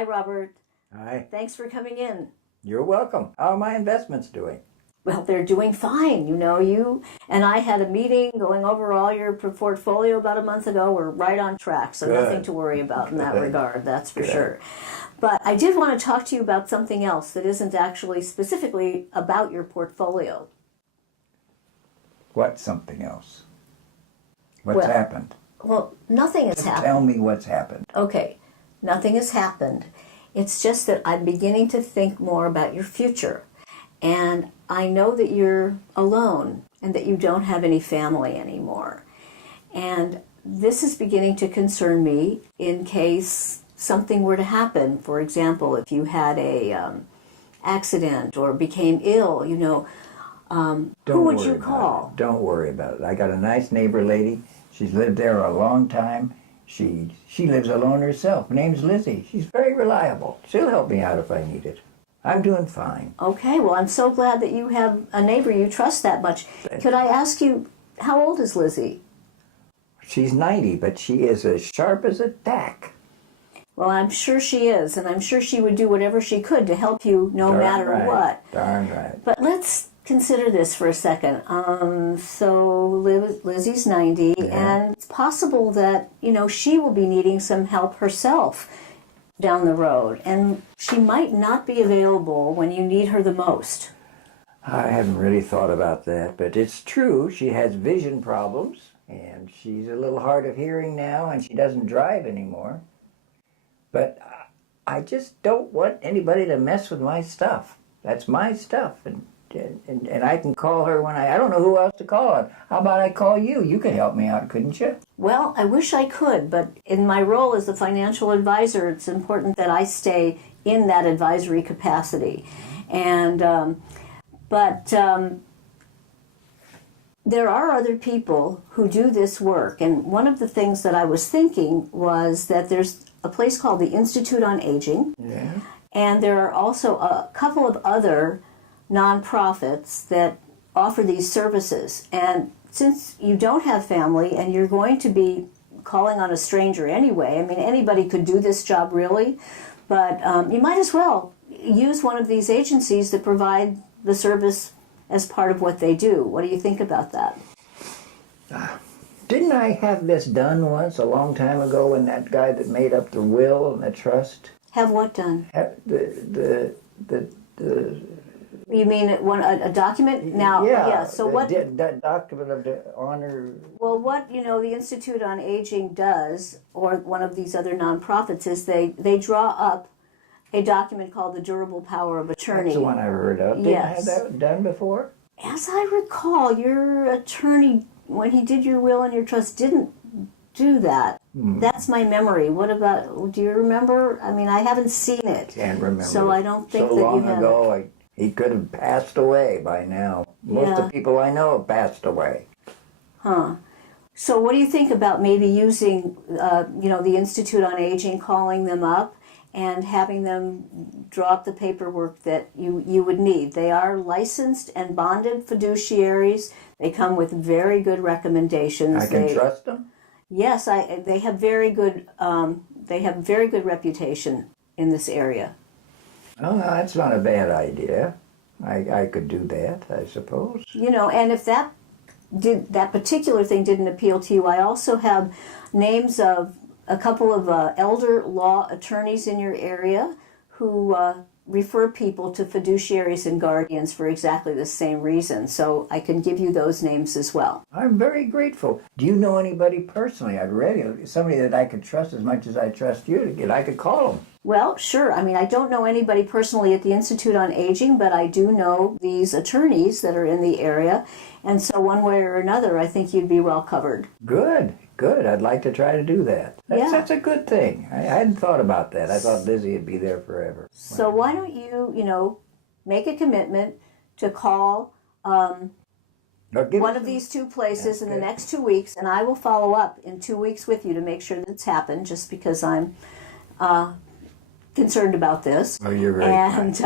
Hi, Robert. Hi. Thanks for coming in. You're welcome. How are my investments doing? Well, they're doing fine. You and I had a meeting going over all your portfolio about a month ago. We're right on track, so Good. nothing to worry about in that Good. regard, that's for Good. sure. But I did want to talk to you about something else that isn't actually specifically about your portfolio. What's something else? What's happened? Well, nothing has happened. Tell me what's happened. Okay, nothing has happened. It's just that I'm beginning to think more about your future. And I know that you're alone and that you don't have any family anymore. And this is beginning to concern me in case something were to happen. For example, if you had a accident or became ill, who would you call? Don't worry about it. I got a nice neighbor lady. She's lived there a long time. She lives alone herself. Her name's Lizzie. She's very reliable. She'll help me out if I need it. I'm doing fine. Okay, well, I'm so glad that you have a neighbor you trust that much. Could I ask you, how old is Lizzie? She's 90, but she is as sharp as a tack. Well, I'm sure she is, and I'm sure she would do whatever she could to help you no matter what. Darn right. But let's consider this for a second. So Lizzie's 90, and it's possible that, she will be needing some help herself down the road, and she might not be available when you need her the most. I haven't really thought about that, but it's true. She has vision problems, and she's a little hard of hearing now, and she doesn't drive anymore. But I just don't want anybody to mess with my stuff. That's my stuff, and I can call her when I don't know who else to call on. How about I call you? You could help me out, couldn't you? Well, I wish I could, but in my role as a financial advisor, it's important that I stay in that advisory capacity. And there are other people who do this work, and one of the things that I was thinking was that there's a place called the Institute on Aging, and there are also a couple of other nonprofits that offer these services. And since you don't have family and you're going to be calling on a stranger anyway, I mean, anybody could do this job really, but you might as well use one of these agencies that provide the service as part of what they do. What do you think about that? Didn't I have this done once a long time ago when that guy that made up the will and the trust? Have what done? The You mean a document? Now, so what? That document of the honor. Well, what the Institute on Aging does, or one of these other nonprofits, is they draw up a document called the Durable Power of Attorney. That's the one I heard of. Didn't I have that done before? As I recall, your attorney, when he did your will and your trust, didn't do that. That's my memory. What about? Do you remember? I mean, I haven't seen it. Can't remember. So I don't think so that long you have. ago, he could have passed away by now. Most of the people I know have passed away. Huh. So what do you think about maybe using, the Institute on Aging, calling them up and having them draw up the paperwork that you would need? They are licensed and bonded fiduciaries. They come with very good recommendations. I can trust them? Yes, they have very good reputation in this area. Oh, no, that's not a bad idea. I could do that, I suppose. And if that particular thing didn't appeal to you, I also have names of a couple of elder law attorneys in your area who refer people to fiduciaries and guardians for exactly the same reason. So I can give you those names as well. I'm very grateful. Do you know anybody personally? I'd really, somebody that I could trust as much as I trust you to get. I could call them. Well, sure. I mean, I don't know anybody personally at the Institute on Aging, but I do know these attorneys that are in the area. And so one way or another, I think you'd be well covered. Good. I'd like to try to do that. That's a good thing. I hadn't thought about that. I thought Lizzie would be there forever. So why don't you, make a commitment to call one of these two places in the next 2 weeks, and I will follow up in 2 weeks with you to make sure that it's happened, just because I'm concerned about this. Oh, you're very kind.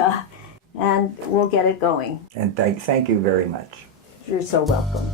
And we'll get it going. And thank you very much. You're so welcome.